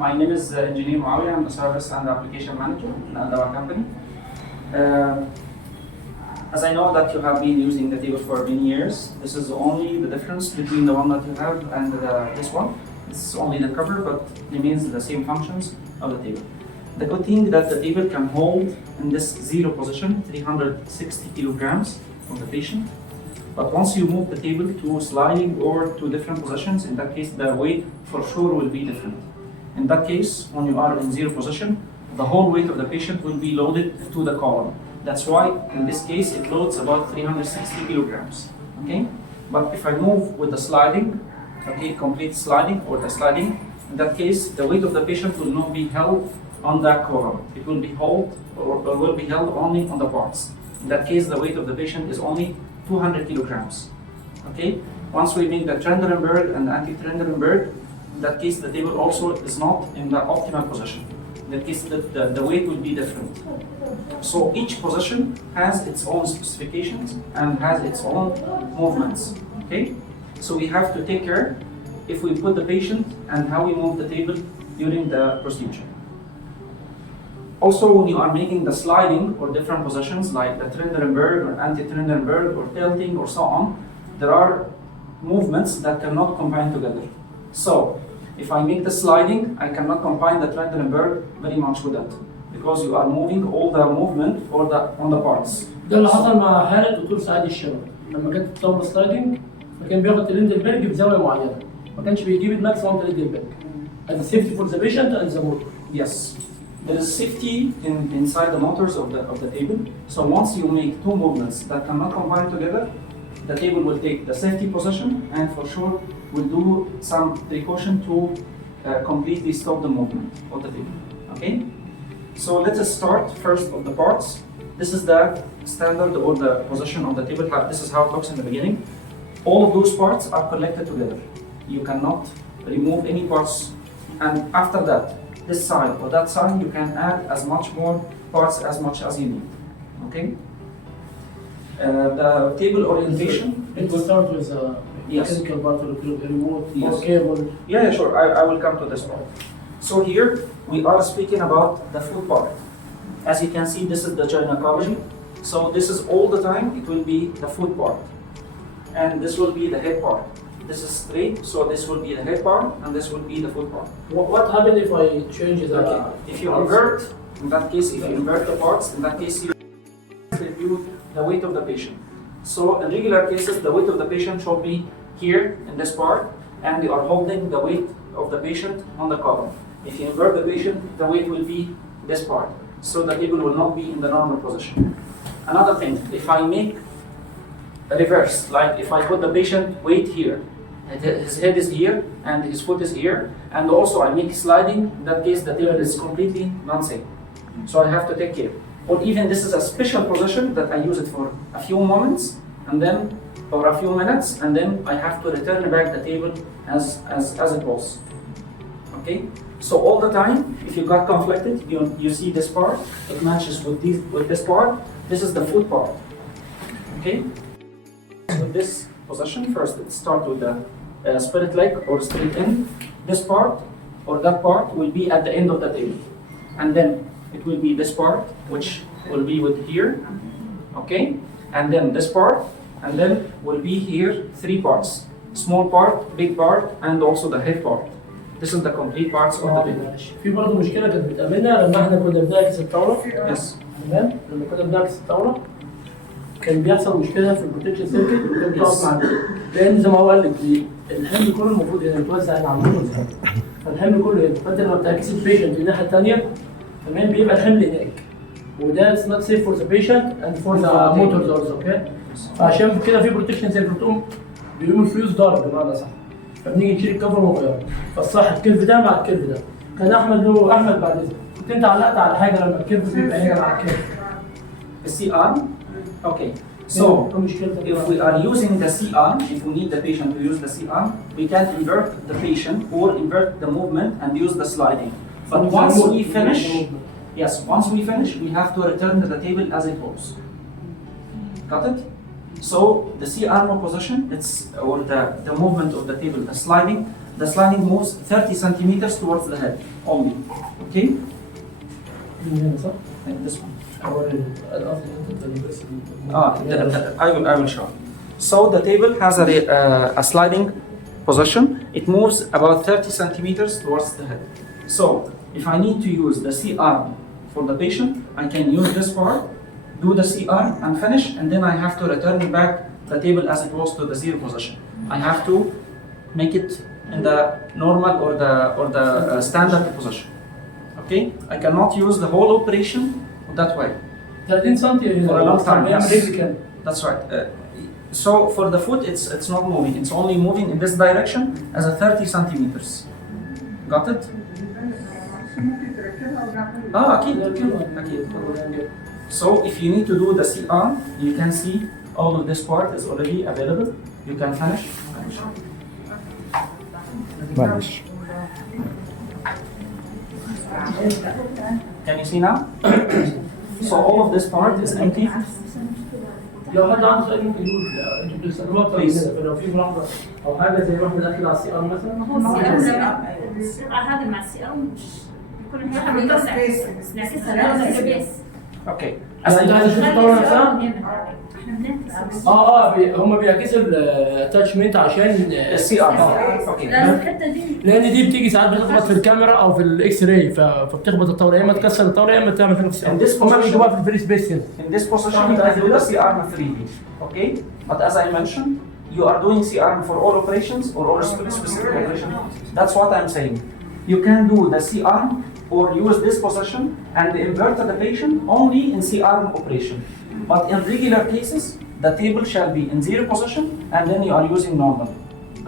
My name is Engineer Muawiyah. I'm the Service and Application Manager at our company. As I know that you have been using the table for many years, this is only the difference between the one that you have and this one. It's only the cover, but remains the same functions of the table. The good thing that the table can hold in this zero position, 360 kilograms of the patient. But once you move the table to sliding or to different positions, in that case, the weight for sure will be different. In that case, when you are in zero position, the whole weight of the patient will be loaded to the column. That's why, in this case, it loads about 360 kilograms, okay? But if I move with the sliding, okay, complete sliding or the sliding, in that case, the weight of the patient will not be held on that column. It will be held or will be held only on the parts. In that case, the weight of the patient is only 200 kilograms, okay? Once we make the Trendelenburg and anti-Trendelenburg, in that case, the table also is not in the optimal position. In that case, the weight will be different. So each position has its own specifications and has its own movements, okay? So we have to take care if we put the patient and how we move the table during the procedure. Also, when you are making the sliding or different positions like the Trendelenburg or anti-Trendelenburg or tilting or so on, there are movements that cannot combine together. So, if I make the sliding, I cannot combine the Trendelenburg very much with that, because you are moving all the movement or on the parts. ده اللي حصل مع حالة دكتور سعيد الشاوي لما كانت بتطور سلايدنج فكان بياخد ترندلبرج بزاوية معينة ما كانش بيجيب الماكسيموم ترندلبرج as a safety for the patient and the motor. Yes, there is safety inside the motors of the table. So once you make two movements that cannot combine together, the table will take the safety position and for sure will do some precaution to completely stop the movement of the table. Okay? So let us start first of the parts. This is the standard or the position of the table. This is how it looks in the beginning. All of those parts are collected together. You cannot remove any parts. And after that, this side or that side, you can add as much more parts as much as you need. Okay? The table orientation. It will start with a mechanical part of the remote or cable. Yeah, sure. I will come to this part. So here we are speaking about the foot part. As you can see, this is the gynecology. So this is all the time, it will be the foot part. And this will be the head part. This is straight, so this will be the head part, and this will be the foot part. What happens if I change the... Okay. If you invert, in that case, if you invert the parts, in that case, you distribute the weight of the patient. So in regular cases, the weight of the patient should be here in this part, and you are holding the weight of the patient on the column. If you invert the patient, the weight will be this part. So the table will not be in the normal position. Another thing, if I make a reverse, like if I put the patient weight here, his head is here and his foot is here, and also I make sliding, in that case the table is completely non-safe. So I have to take care. Or even this is a special position that I use it for a few moments and then, or a few minutes, and then I have to return back the table as it was. Okay? So all the time, if you got conflicted, you see this part, it matches with this part. This is the foot part. Okay? With this position, first it starts with the spirit leg or straight end. This part or that part will be at the end of the table. And then it will be this part, which will be with here. Okay? And then this part, and then will be here three parts. Small part, big part, and also the head part. This is the complete parts of the table. في برضه مشكلة كانت بتقابلنا لما احنا كنا بنعكس الطاولة. Yes. تمام؟ لما كنا بنعكس الطاولة كان بيحصل مشكلة في البروتكشن سيركت وكان بيقف مع لأن زي ما هو قال لك الحمل كله المفروض هنا يتوزع على العمود. فالحمل كله هنا، فأنت لما بتعكس البيشنت الناحية الثانية تمام بيبقى الحمل هناك. وده it's not safe for the patient and for the motors also, okay؟ فعشان كده في بروتكشن سيركت بيقوم الفيوز ضارب بمعنى صح. فبنيجي نشيل الكفر ونغيره. فالصح الكيرف ده مع الكيرف ده. كان احمد بعد اذنك كنت انت علقت على حاجه لما الكيرف بيبقى هنا مع الكيرف. السي ار. Okay. So if we are using the C-arm, if we need the patient to use the C-arm, we can invert the patient or invert the movement and use the sliding. But once we finish, we have to return to the table as it was. Got it? So the C-arm position, or the movement of the table, the sliding moves 30 centimeters towards the head only. Okay? Like this one. I will show. So the table has a sliding position. It moves about 30 centimeters towards the head. So if I need to use the C-arm for the patient, I can use this part, do the C-arm and finish, and then I have to return back the table as it was to the zero position. I have to make it in the normal or the standard position. Okay? I cannot use the whole operation that way. 30 cm For a long time, yes. yes. That's right. So for the foot, it's not moving. It's only moving in this direction as a 30 centimeters. Got it? أكيد. So if you need to do the CR, you can see all of this part is already available. You can finish. Can you see now? So all of this part is empty. لو حد عنده سؤال ممكن يقول انتوا بتستخدموها اكتر من كده فلو في ملاحظه او حاجه زي ما احنا داخل على السي ار مثلا هو السي ار هذا مع السي ار مش بيكون احنا بنوسع نعكسها بس Okay. يعني عايز اشوف الطاوله نفسها احنا بنعكس هم بيعكسوا الاتاتشمنت عشان السي ار. اوكي. لازم الحته دي لان دي بتيجي ساعات بتخبط في الكاميرا او في الاكس راي فبتخبط الطاوله يا اما تكسر الطاوله يا اما تعمل حاجه في السي ار هم بيجيبوها في الفري سبيس هنا. In this position, you can do the C-arm freely. Okay? But as I mentioned, you are doing C-arm for all operations or all specific operations. That's what I'm saying. You can do the C-arm or use this position and invert the patient only in C-arm operation. But in regular cases, the table shall be in zero position and then you are using normal.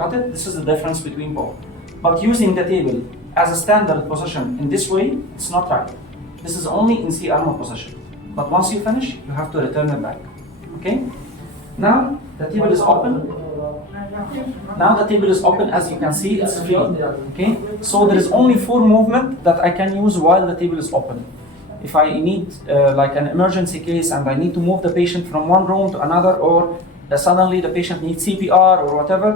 Got it? This is the difference between both. But using the table as a standard position in this way, it's not right. This is only in C-arm position. But once you finish, you have to return it back. Okay? Now the table is open. Now the table is open, as you can see, it's free. Okay? So there is only 4 movements that I can use while the table is open. If I need like an emergency case and I need to move the patient from one room to another, or suddenly the patient needs CPR or whatever,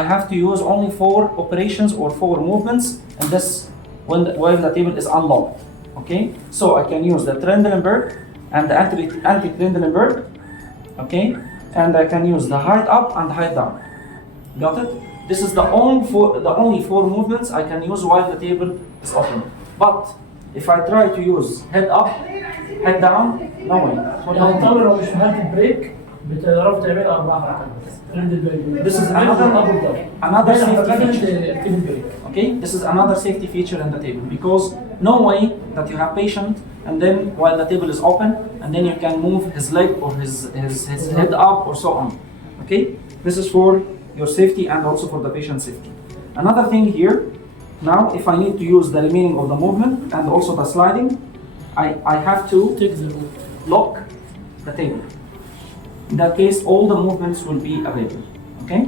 I have to use only 4 operations or 4 movements in this while the table is unlocked. Okay? So I can use the Trendelenburg and the anti-Trendelenburg, okay? And I can use the height up and height down. Got it? This is the only 4 movements I can use while the table is open. But if I try to use head up, head down, no way. يعني الطاوله لو مش في حاله البريك بتعرفوا تعملوا 4 حركات بس. This is another safety feature. Okay, this is another safety feature in the table, because no way that you have patient and then while the table is open and then you can move his leg or his head up or so on. Okay, this is for your safety and also for the patient safety. Another thing here, now if I need to use the remaining of the movement and also the sliding, I have to lock the table. In that case, all the movements will be available. Okay?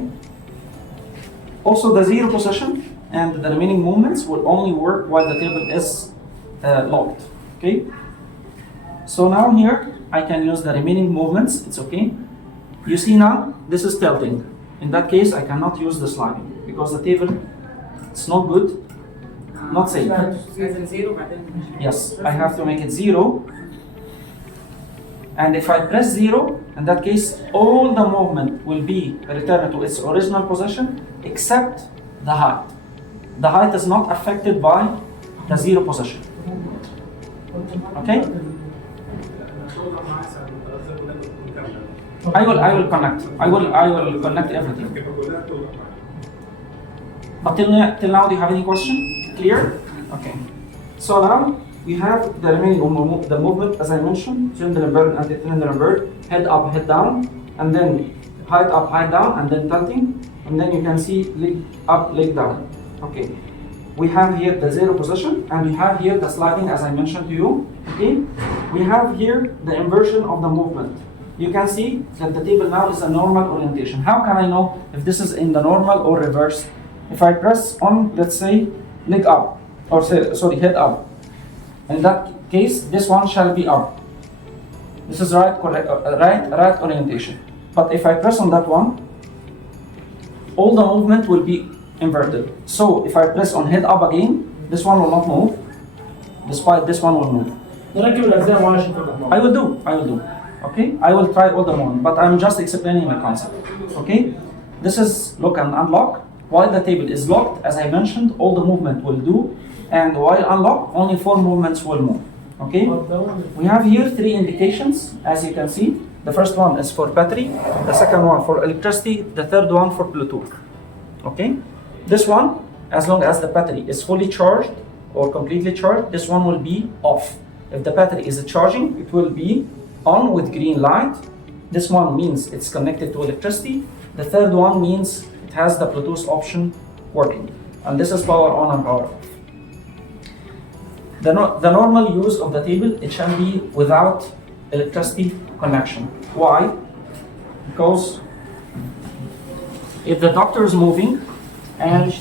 Also, the zero position and the remaining movements will only work while the table is locked. Okay? So now here, I can use the remaining movements. It's okay. You see now, this is tilting. In that case, I cannot use the sliding because the table, it's not good, not safe. Yes, I have to make it 0. And if I press 0, in that case, all the movement will be returned to its original position except the height. The height is not affected by the 0 position. Okay? I will connect. I will connect everything. But till now, do you have any question? Clear? Okay. So now we have the remaining the movement, as I mentioned, Trendelenburg and anti-Trendelenburg, head up, head down, and then height up, height down, and then tilting, and then you can see leg up, leg down. Okay. We have here the 0 position, and we have here the sliding, as I mentioned to you. Okay. We have here the inversion of the movement. You can see that the table now is a normal orientation. How can I know if this is in the normal or reverse? If I press on, let's say, leg up, or sorry, head up. In that case, this one shall be up. This is right orientation. But if I press on that one, all the movement will be inverted. So if I press on head up again, this one will not move, despite this one will move. نركب الأجزاء معايا عشان تبقى I will do. Okay, I will try all the moment, but I'm just explaining the concept. Okay, this is lock and unlock. While the table is locked, as I mentioned, all the movement will do, and while unlocked, only 4 movements will move. Okay, we have here 3 indications, as you can see. The first one is for battery, the second one for electricity, the third one for Bluetooth. Okay, this one, as long as the battery is fully charged or completely charged, this one will be off. If the battery is charging, it will be on with green light. This one means it's connected to electricity. The third one means it has the Bluetooth option working. And this is power on and power off. The normal use of the table, it shall be without electricity connection. Why? Because if the doctor is moving and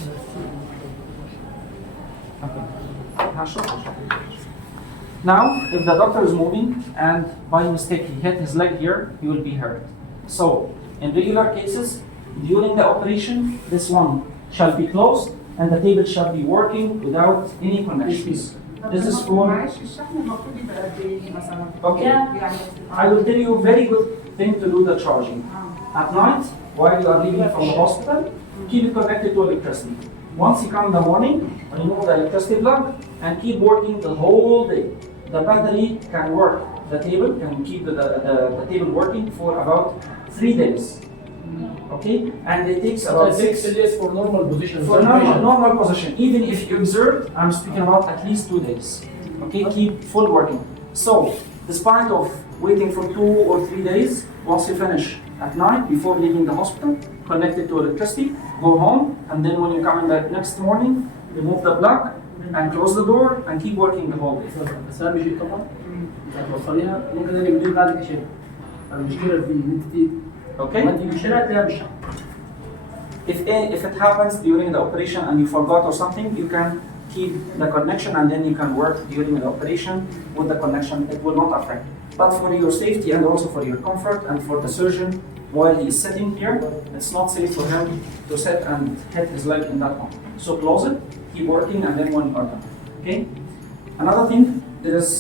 now, if the doctor is moving and by mistake he hit his leg here, he will be hurt. So, in regular cases, during the operation, this one shall be closed and the table shall be working without any connections. This is for... Okay, I will tell you a very good thing to do the charging. At night, while you are leaving from the hospital, keep it connected to electricity. Once you come in the morning, remove the electricity plug and keep working the whole day. The battery can work, the table can keep the table working for about 3 days. Okay, and it takes about 6 days for normal position. For normal position. Even if you exert, I'm speaking about at least 2 days. Okay, keep full working. So, despite of waiting for 2 or 3 days, once you finish at night before leaving the hospital, connect it to electricity, go home, and then when you come in the next morning, remove the plug and close the door and keep working the whole day. بس اهم شيء طبعا انت هتوصليها ممكن اجي بالليل بعد كده المشكله في ان انت Okay? ما انت مش هتلاقيها مش If it happens during the operation and you forgot or something, you can keep the connection and then you can work during the operation with the connection. It will not affect. But for your safety and also for your comfort and for the surgeon, while he is sitting here, it's not safe for him to sit and hit his leg in that one. So close it, keep working, and then when you are done. Okay? Another thing, there is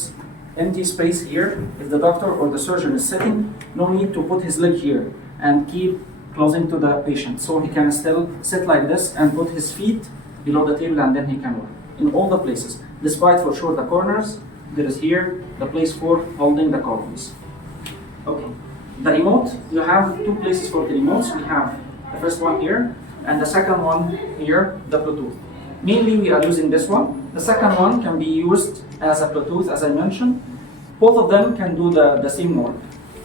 empty space here. If the doctor or the surgeon is sitting, no need to put his leg here and keep closing to the patient. So he can still sit like this and put his feet below the table and then he can work in all the places. Despite for sure the corners, there is here the place for holding the columns. Okay. The remote, you have 2 places for the remotes. We have the first one here and the second one here, the Bluetooth. Mainly we are using this one. The second one can be used as a Bluetooth, as I mentioned. Both of them can do the same work.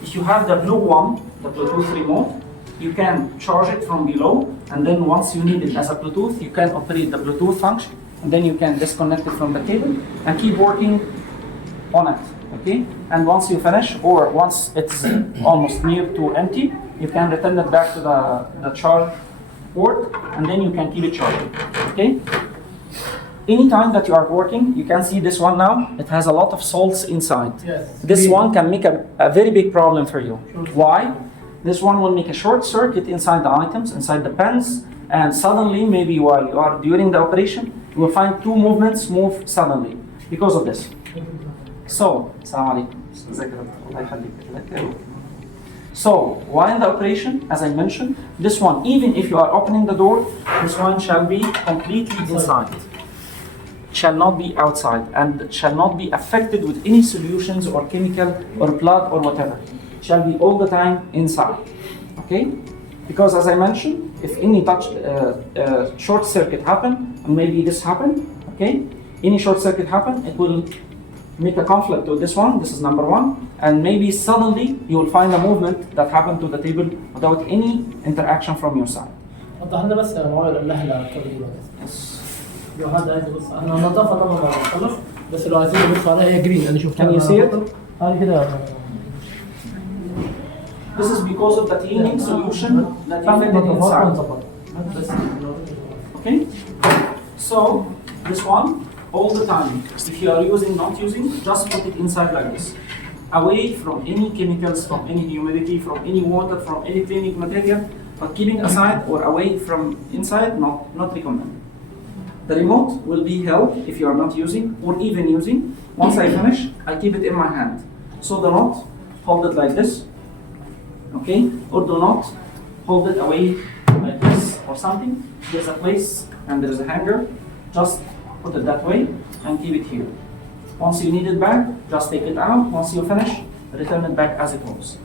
If you have the blue one, the Bluetooth remote, you can charge it from below, and then once you need it as a Bluetooth, you can operate the Bluetooth function, and then you can disconnect it from the cable and keep working on it. Okay? And once you finish, or once it's almost near to empty, you can return it back to the charge port, and then you can keep it charging. Okay? Anytime that you are working, you can see this one now, it has a lot of salts inside. Yes. This one can make a very big problem for you. Why? This one will make a short circuit inside the items, inside the pens, and suddenly, maybe while you are during the operation, you will find 2 movements move suddenly because of this. So, so, while in the operation, as I mentioned, this one, even if you are opening the door, this one shall be completely inside. Shall not be outside and shall not be affected with any solutions or chemical or blood or whatever. Shall be all the time inside. Okay? Because as I mentioned, if any short circuit happen, and maybe this happened, okay? Any short circuit happen, it will make a conflict with this one. This is number 1. And maybe suddenly you will find a movement that happened to the table without any interaction from your side. وضح لنا بس موضوع النحله Yes. لو حد عايز يبص انا هنضفها طبعا بعد ما نخلص بس لو عايزين نبص عليها هي جرين انا شفتها. Can you see it? هذه كده. This is because of the cleaning solution that you fit it inside. Okay? So, this one, all the time, if you are using, not using, just put it inside like this. away from any chemicals, from any humidity, from any water, from any cleaning material, but keeping aside or away from inside, not recommended. The remote will be held if you are not using or even using. Once I finish, I keep it in my hand. So do not hold it like this, okay? Or do not hold it away like this or something. There's a place and there's a hanger. Just put it that way and keep it here. Once you need it back, just take it out. Once you finish, return it back as it was.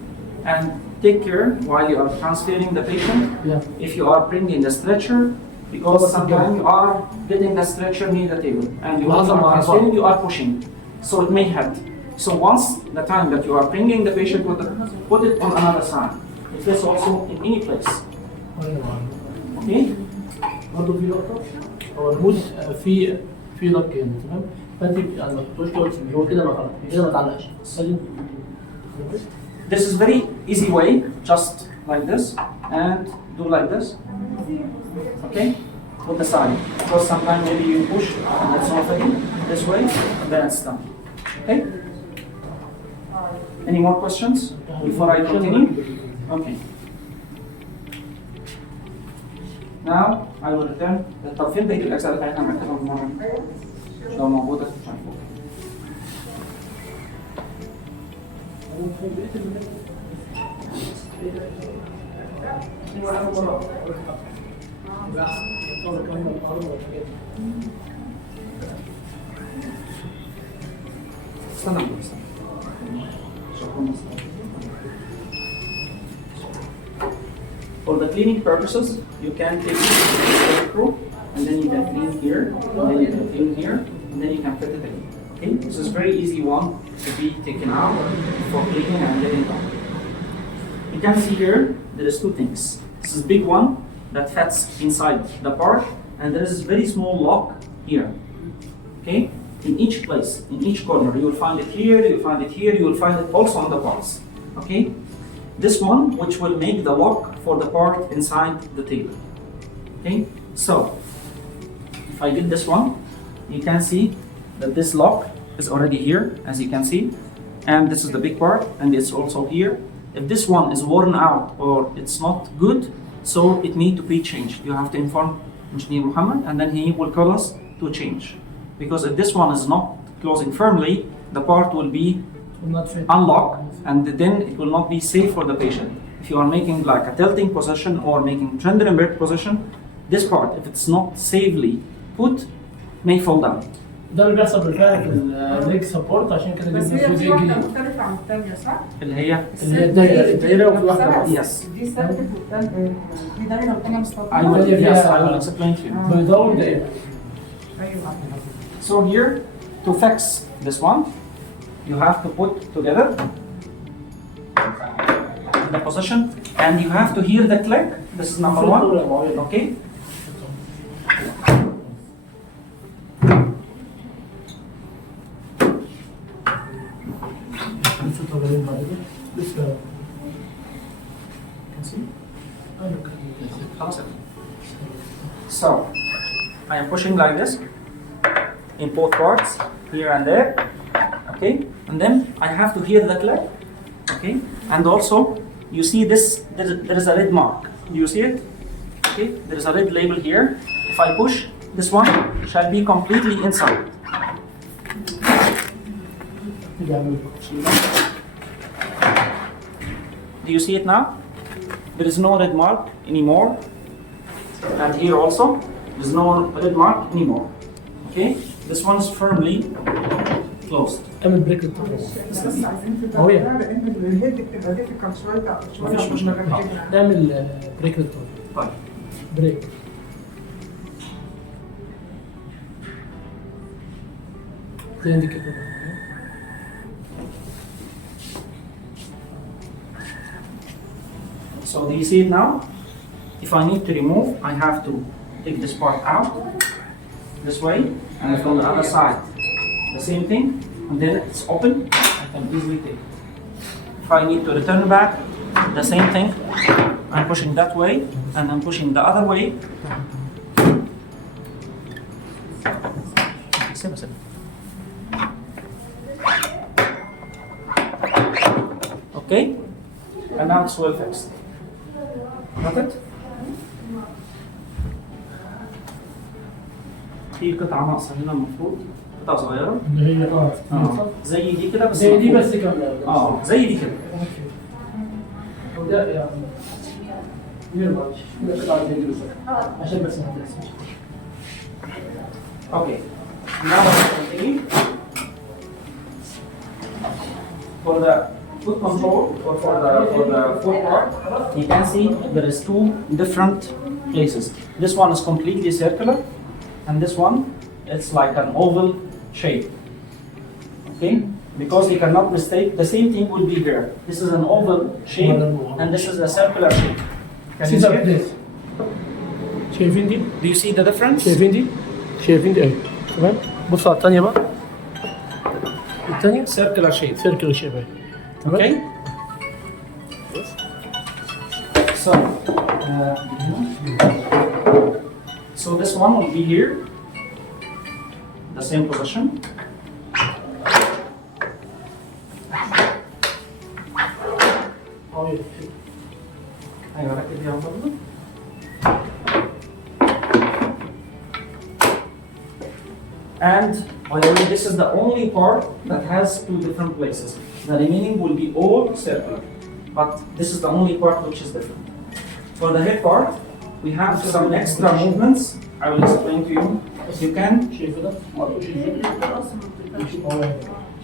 And take care while you are transferring the patient. Yeah. If you are bringing the stretcher, because sometimes you are getting the stretcher near the table and you are transferring, you are pushing. So it may hurt. So once the time that you are bringing the patient, put it on another side. It fits also in any place. Okay? برضه في نقطة هو الموز في لك هنا تمام فانت يعني ما تحطوش تقعد هو كده ما خلاص كده ما تعلقش لازم This is very easy way, just like this, and do like this. Okay? Put the side. Because sometimes maybe you push and it's not fitting this way, and then it's done. Okay? Any more questions before I continue? Okay. Now I will return. طب فين بقية الأجزاء بتاعتنا هنكتبها بالمرة؟ لو موجودة مش عارف. استنى. For the cleaning purposes, you can take the screw and then you can clean here, and then you can clean here, and then you can fit it in. Okay? This is very easy one to be taken out for cleaning and getting done. You can see here, there is two things. This is big one that fits inside the part, and there is a very small lock here. Okay? In each place, in each corner, you will find it here, you will find it here, you will find it also on the parts. Okay? This one, which will make the lock for the part inside the table. Okay? So, if I get this one, you can see that this lock is already here, as you can see, and this is the big part, and it's also here. If this one is worn out or it's not good, so it needs to be changed. You have to inform Engineer Muhammad, and then he will call us to change. Because if this one is not closing firmly, the part will be unlocked, and then it will not be safe for the patient. If you are making like a tilting position or making Trendelenburg position, this part, if it's not safely put, may fall down. ده اللي بيحصل بالفعل في الليج سبورت عشان كده بس جبنا هي الجزء في واحدة الجديد مختلفة عن الثانية صح؟ اللي هي اللي هي الدايره وفي واحده بقى yes. دي ثابت والثانية دي دايرة والثانية I مستطيلة. will, الثانية yes, فيها I will explain to you. بيضاء ودايره أيوه. So here, to fix this one, you have to put together the position, and you have to hear the click. This is number one. Okay. So, I am pushing like this in both parts, here and there, okay? And then I have to hear the click, okay? And also, you see this, there is a red mark. Do you see it? Okay, there is a red label here. If I push, this one shall be completely inside. Do you see it now? There is no red mark anymore. And here also, there is no red mark anymore. Okay? This one is firmly closed. اعمل بريك للطرف بس عايزين هو تتابعوا يعني. لأن الهيد بتبقى ديفيكالت شوية مفيش مشكلة. نعمل بريك للطرف طيب. بريك زي دي كده So do you see it now? If I need to remove, I have to take this part out this way, and from the other side, the same thing, and then it's open, I can easily take it. If I need to return back, the same thing, I'm pushing that way, and I'm pushing the other way. Okay? And now it's well fixed. Got it? في قطعة ناقصة هنا المفروض قطعة صغيرة اللي هي زي دي كده بس زي دي المفروض- بس كامله. زي دي كده. وده يعني يرمى قطعه زي دي بس عشان بس ما تنساش. Okay. Now let's continue. For the foot control or for the foot part, you can see there is two different places. This one is completely circular, and this one it's like an oval shape. Okay? Because you cannot mistake, the same thing will be here. This is an oval shape, and this is a circular shape. Can you see سيزر it? بليس. شايفين دي؟ Do you see the difference? شايفين دي؟ شايفين دي اهي تمام؟ بصوا على الثانية بقى. الثانية Circular shape. سيركل شيب اهي. تمام؟ Okay? So, so this one will be here, the same position. أيوة ركز يا برضه. And by the way, this is the only part that has two different places. The remaining will be all circular, but this is the only part which is different. For the head part, we have some extra movements. I will explain to you. You can شايفه ده؟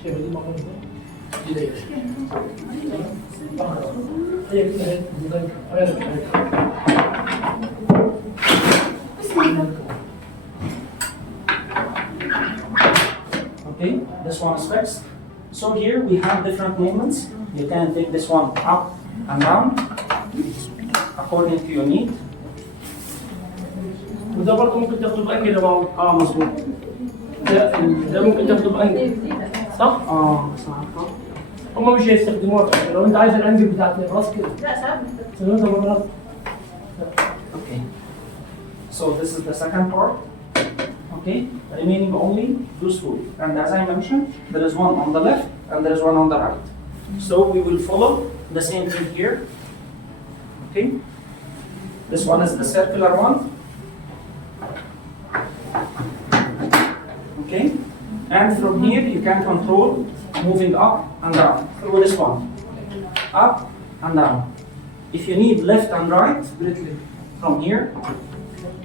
شايفه دي مقام ده؟ دي دايرة. هي كده اهي Okay, this one is fixed. So here we have different movements. You can take this one up and down according to your need. وده برضه ممكن تاخده بأنجل يا ماما. مظبوط. ده ممكن تاخده بأنجل صح؟ صح. هم مش هيستخدموها لو انت عايز الانجل بتاعت الراس كده. لا ثابت. سنوده مرات. Okay. So this is the second part. Okay, remaining only useful. And as I mentioned, there is one on the left and there is one on the right. So we will follow the same thing here. Okay. This one is the circular one. Okay. And from here you can control moving up and down through this one. Up and down. If you need left and right, from here.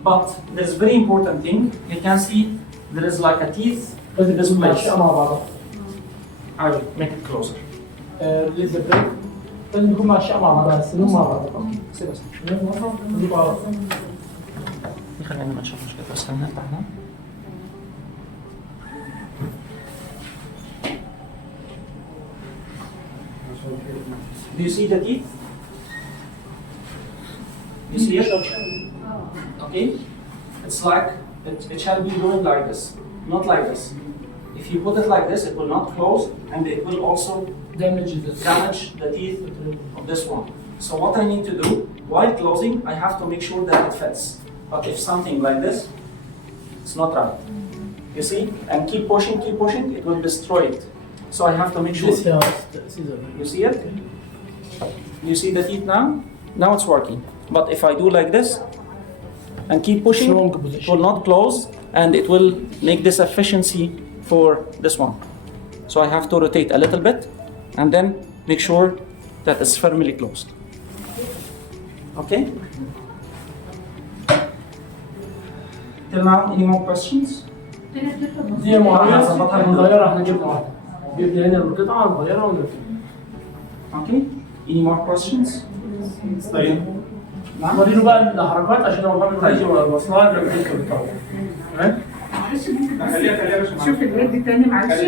But there's very important thing. You can see there is like a teeth لازم in this تكون place. ماشية مع بعضها. I will make it closer. لسه بريك. لازم تكون ماشية مع بعضها السنون مع بعضها. سيبس. دي بعض. خلينا ما نشوف مشكلة بس خلينا نفتح هنا. Do you see the teeth? You see it? Okay? It's like, it shall be doing like this, not like this. If you put it like this, it will not close and it will also damage the damage the teeth of this one. So what I need to do, while closing, I have to make sure that it fits. But if something like this, it's not right. You see? And keep pushing, it will destroy it. So I have to make sure. Scissor. You see it? You see the teeth now? Now it's working. But if I do like this and keep pushing, Strong it position. will not close and it will make this efficiency for this one. So I have to rotate a little bit and then make sure that it's firmly closed. Okay? Till now, any more questions? دي معينة هنغيرها احنا جبنا واحدة. جبنا هنا القطعة هنغيرها ونركبها. Okay? Any more questions? طيب. نعم؟ وريله بقى الحركات عشان هو فاهم يجي وصلها للركبة بتاعته. تمام؟ شوف الويب تاني معلش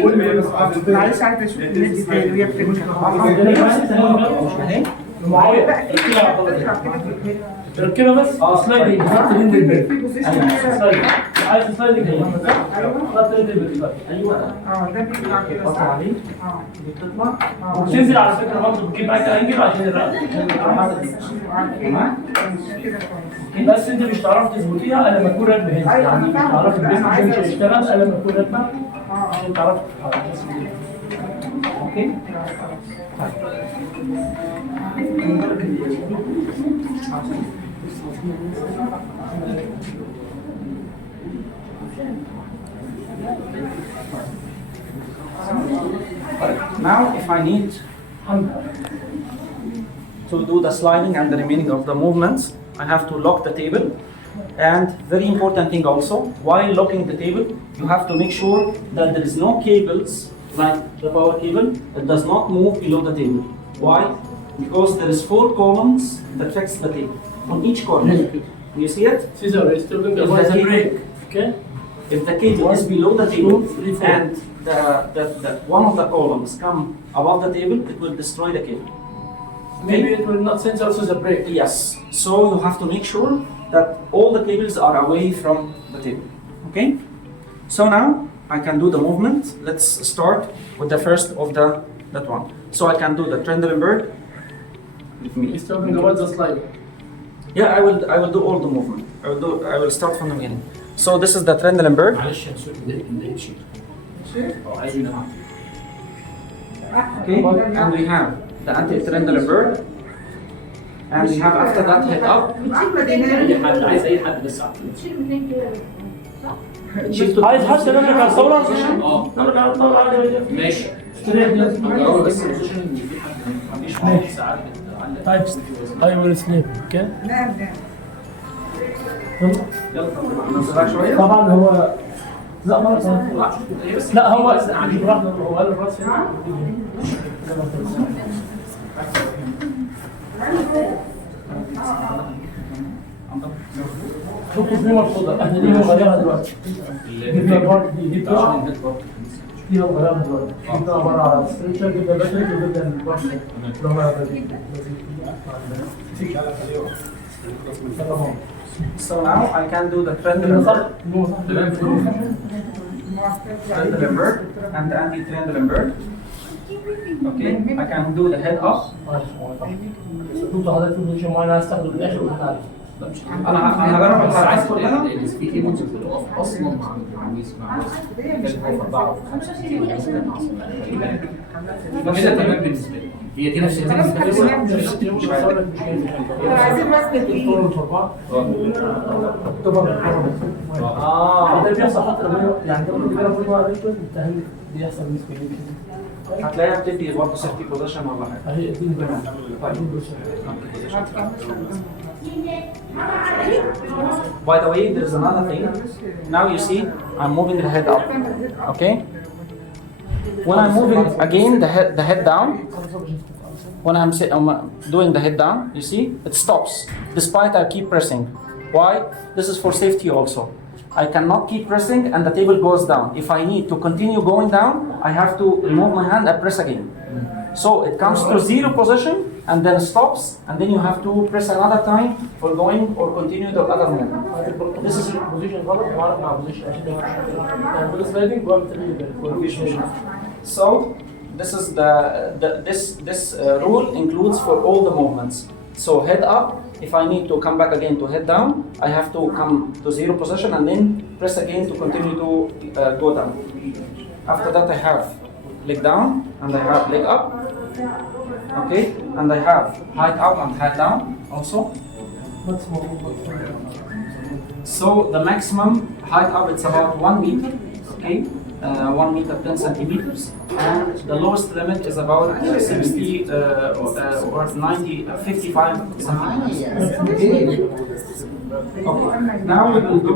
معلش عايزه اشوف الويب تاني وهي اهي. معايا تركبها بس سلايدنج خط الهند البيت. عايز سلايدنج خط الهند البيت. ايوه. ده بيطلع كده بطل صح. عليه. بتطلع. وتنزل على فكره برضه بتجيب معاك انجل عشان الرقبه. تمام؟ كده كويس. بس انت مش هتعرف تظبطيها الا لما تكون راكبه هنا. يعني مش هتعرف البيت مش هيشتغل الا لما تكون راكبه عشان تعرف تتحرك. Okay. Now, if I need to do the sliding and the remaining of the movements, I have to lock the table. And very important thing also, while locking the table, you have to make sure that there is no cables, like the power cable, that does not move below the table. Why? Because there is 4 columns that fix the table on each column. You see it? Caesar is talking about the break. Okay? If the cable is below the table and the one of the columns come above the table, it will destroy the cable. Maybe it will not sense also the break. Yes. So you have to make sure that all the cables are away from the table. Okay? So now I can do the movement. Let's start with the first of that one. So I can do the Trendelenburg with me. He's talking about the slide. Yeah, I will do all the movement. I will start from the beginning. So this is the Trendelenburg. معلش يا سوري اللي يمشي. عايزين نعم. Okay, and we have the anti-Trendelenburg. And we have after that head up. اي حد عايز اي حد بس بتشيل 200 كيلو صح؟ عايز حد نرجع على الثوره؟ نرجع على الثوره عادي. ماشي. بس البوزيشن ان في حد ما فيش ساعات طيب I will sleep. Okay? نعم نعم. يلا ننزلها شوية. طبعا هو لا مرة لا هو هو قال الراس هنا شوفوا في مرصودة احنا دي هنغيرها دلوقتي جبنا البارت دي بتاع دي هنغيرها دلوقتي جبنا عبارة على ستريتشر جبنا باتريك وجبنا البارت So now I can do the Trendelenburg and the anti-Trendelenburg. Okay, I can do the head up. شوفوا حضرتك في بوزيشن معين عايز تاخده في الاخر وتعالى أنا هجرب الحركات كلها. في تيبلز بتقف اصلا مع كده تمام بالنسبه لي هي دي نفس عايزين مسكة ايه؟ ده بيحصل حتى لما يعني انت ممكن تجرب كل واحد التهيئ بيحصل مسكين هتلاقيها بتدي برضه سيفتي بوزيشن ولا حاجة. اهي دي By the way, there is another thing. Now you see, I'm moving the head up. Okay? When I'm moving again the head down, when I'm doing the head down, you see, it stops, despite I keep pressing. Why? This is for safety also. I cannot keep pressing and the table goes down. If I need to continue going down, I have to remove my hand and press again. So it comes to 0 position and then stops, and then you have to press another time for going or continue the other movement. This is position غلط وعارف مع position عشان كده sliding So this is this rule includes for all the movements. So head up. If I need to come back again to head down, I have to come to 0 position and then press again to continue to go down. After that, I have leg down and I have leg up. Okay, and I have height up and height down also. So the maximum height up it's about 1 meter. Okay, 1 meter 10 centimeters, and the lowest limit is about 60 or 90, 55 centimeters. Okay, now we will do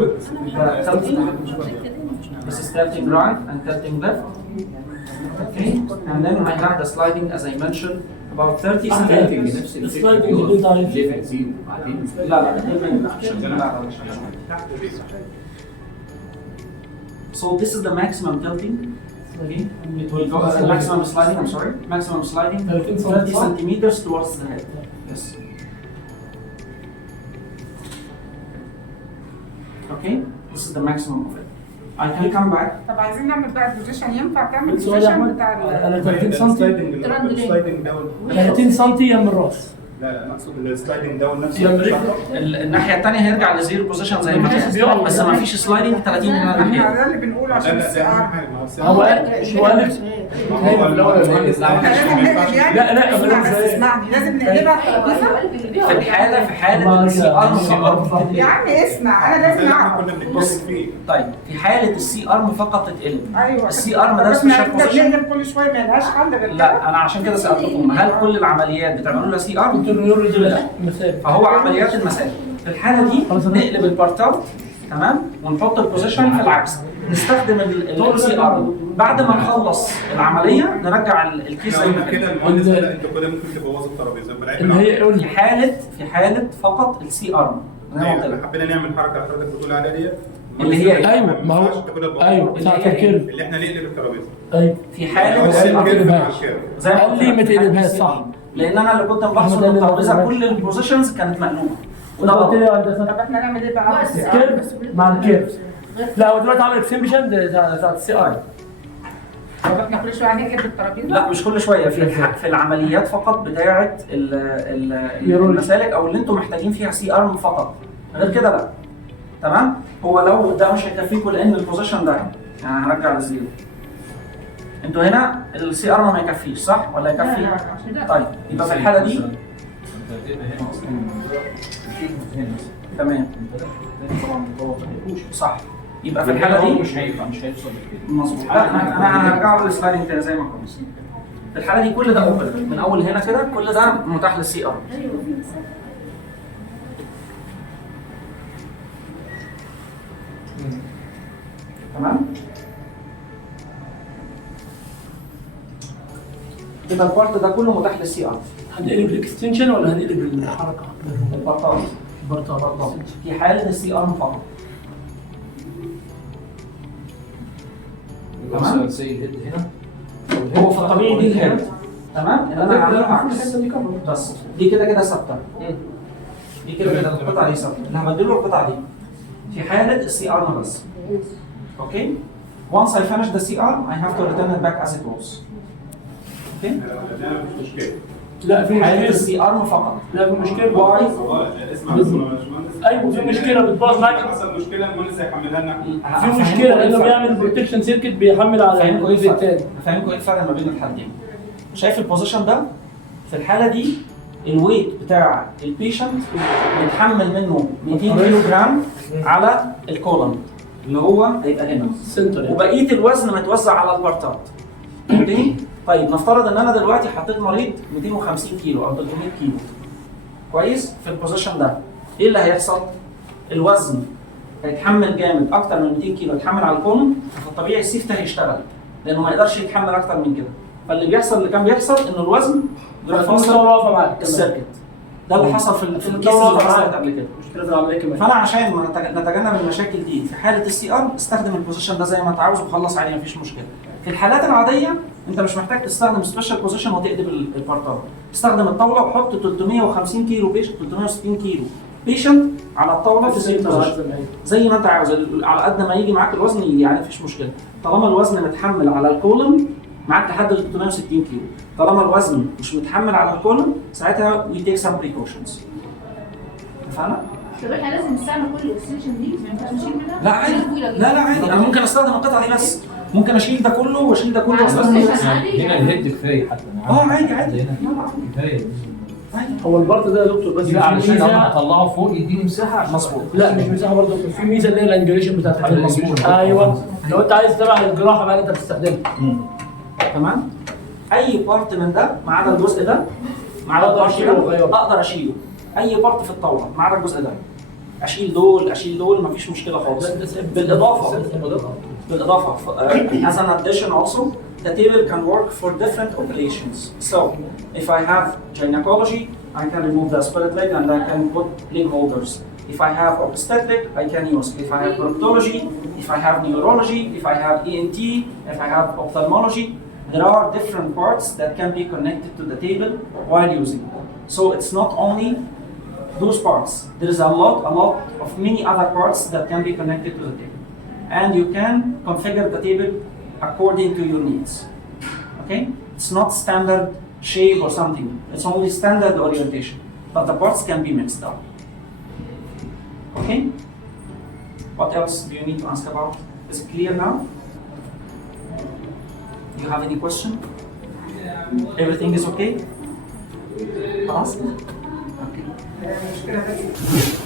tilting. This is tilting right and tilting left. Okay, and then I have the sliding as I mentioned about 30 centimeters. So this is the maximum tilting. Okay, it will go maximum sliding. I'm sorry, maximum sliding 30 centimeters towards the head. Yes. Okay, this is the maximum of it. I can come back. طب عايزين نعمل بقى البوزيشن ينفع تعمل السؤال يا البوزيشن احمد بتاع انا 30 سم 30 سم يم الراس لا لا انا اقصد السلايدنج ده والنفس الناحيه الثانيه هيرجع لزيرو بوزيشن زي ما كان، بس ما فيش سلايدنج 30 هنا الناحيه. ده اللي بنقوله عشان السي ار. هو قال لا لا اسمعني لازم نقلبها الترابيزه. في حاله السي ارم فقط. يا عم اسمع انا لازم اعرف. كنا بنتكلم فيه. طيب في حاله السي ارم فقط تتقلب. ايوه السي ارم ده بس سبيشال بوزيشن. بنقلب كل شويه ما لهاش حل غير كده. لا انا عشان كده سالتكم هل كل العمليات بتعملوا لها سي ارم؟ فهو عمليات المسائل. في الحاله دي نقلب البارتات تمام ونحط البوزيشن في العكس، نستخدم السي ارم. بعد ما نخلص العمليه نرجع الكيس زي ما كده المهندس قال انت كده ممكن تبوظ الترابيزه. اللي هي في حاله فقط السي ارم. حبينا نعمل حركه حضرتك بتقول عليها دي اللي هي ايه؟ ايوه ما هو ايوه ساعه الكيرف اللي احنا نقلب الترابيزه. ايوه في حاله السي ارم زي ما قال لي ما تقلبهاش صح، لان انا اللي كنت ملاحظ ان الترابيزه كل البوزيشنز كانت مقلوبه وده قلت لي غلط. هندسه طب احنا نعمل ايه بقى؟ كيرف مع الكيرف. لا هو دلوقتي عمل اكسبشن بتاعت السي ار. طب احنا كل شويه هنقلب الترابيزه؟ لا مش كل شويه، في العمليات فقط بتاعه المسالك او اللي انتم محتاجين فيها سي ارم فقط، غير كده لا. تمام؟ هو لو ده مش هيكفيكم لان البوزيشن ده يعني هرجع للزيرو. انتوا هنا السي ارم ما يكفيش صح ولا يكفي؟ طيب يبقى في الحاله دي تمام صح. يبقى في الحاله دي مش هيوصل لكده. مظبوط. انا هرجع للسلايدنج تاني زي ما كنا. في الحاله دي كل ده اوبن من اول هنا كده، كل ده متاح للسي ار. تمام؟ كده البارت ده كله متاح للسي ار. هنقلب الاكستنشن ولا هنقلب الحركه؟ البارتات برطه في حاله السي ار فقط. مثلا سي الهيد هنا هو في الطبيعي دي الهيد تمام؟ ان انا هعملها عكس بس دي كده كده ثابته. دي كده كده القطعه دي ثابته، انا هبدله القطعه دي في حاله السي ار بس. اوكي؟ Once I finish the CR, I have to return it back as it was. اوكي؟ مش مشكله. لا في حاله مشكله. السي ار فقط. لا في مشكله. واي اسمع بس يا باشمهندس. ايوه في مشكله بتبوظ معاك. حصل مشكله المهندس هيحملها لنا. في مشكله لانه بيعمل بروتكشن سيركت بيحمل على الجزء الثاني. هفهمكم ايه الفرق ما بين الحالتين. شايف البوزيشن ده؟ في الحاله دي الويت بتاع البيشنت بيتحمل منه 200 كيلو جرام على الكولن اللي هو هيبقى هنا سنتر. وبقيه الوزن متوزع على البارتات. فهمتني؟ طيب نفترض ان انا دلوقتي حطيت مريض 250 كيلو او 300 كيلو كويس في البوزيشن ده، ايه اللي هيحصل؟ الوزن هيتحمل جامد اكتر من 200 كيلو يتحمل على الكولن، فالطبيعي السيف ده هيشتغل لانه ما يقدرش يتحمل اكتر من كده. فاللي بيحصل اللي كان بيحصل ان الوزن يروح فاصل واقفه معاك السيركت. ده اللي حصل في الكيس اللي حصلت قبل كده. مشكله في العمليه كمان. فانا عشان ما نتجنب المشاكل دي في حاله السي ار استخدم البوزيشن ده زي ما انت عاوز وخلص عليه مفيش مشكله. في الحالات العاديه انت مش محتاج تستخدم سبيشال بوزيشن وتقلب البارتات. استخدم الطاوله وحط 350 كيلو بيشنت 360 كيلو بيشنت على الطاوله في السيف بوزيشن زي ما انت عاوز على قد ما يجي معاك الوزن يجي يعني مفيش مشكله. طالما الوزن متحمل على الكولن معاك لحد 360 كيلو. طالما الوزن مش متحمل على الكولن ساعتها we take some precautions. اتفقنا؟ طب احنا لازم نستعمل كل الاكستنشن دي ما ينفعش نشيل منها؟ لا عادي لا عادي انا ممكن استخدم القطعه دي بس ممكن اشيل ده كله واشيل ده كله واستخدم هنا الهيد كفايه حتى. عادي هنا كفايه. هو البارت ده يا دكتور بس لا علشان ميزة- لما اطلعه فوق يديني مساحه. مظبوط. لا مش مساحه برضه في ميزه اللي هي الانجليشن بتاعت مظبوط. ايوه لو انت عايز تبع الجراحه بقى انت بتستخدمها. تمام؟ اي بارت من ده ما عدا الجزء ده ما عدا أقدر البارت أشيله ده وأغيره. اقدر اشيله. اي بارت في الطاوله ما عدا الجزء ده اشيل دول مفيش مشكله خالص. بالاضافه as an addition also the table can work for different operations. So if I have gynecology I can remove the spirit leg and I can put leg holders. If I have obstetric, I can use. If I have proctology, if I have neurology, if I have ENT, if I have ophthalmology, there are different parts that can be connected to the table while using. So it's not only those parts. There is a lot of many other parts that can be connected to the table. And you can configure the table according to your needs. Okay? It's not standard shape or something. It's only standard orientation. but the parts can be mixed up. Okay? What else do you need to ask about? Is it clear now? Do you have any question? Everything is okay? خلاص؟ مشكلة بس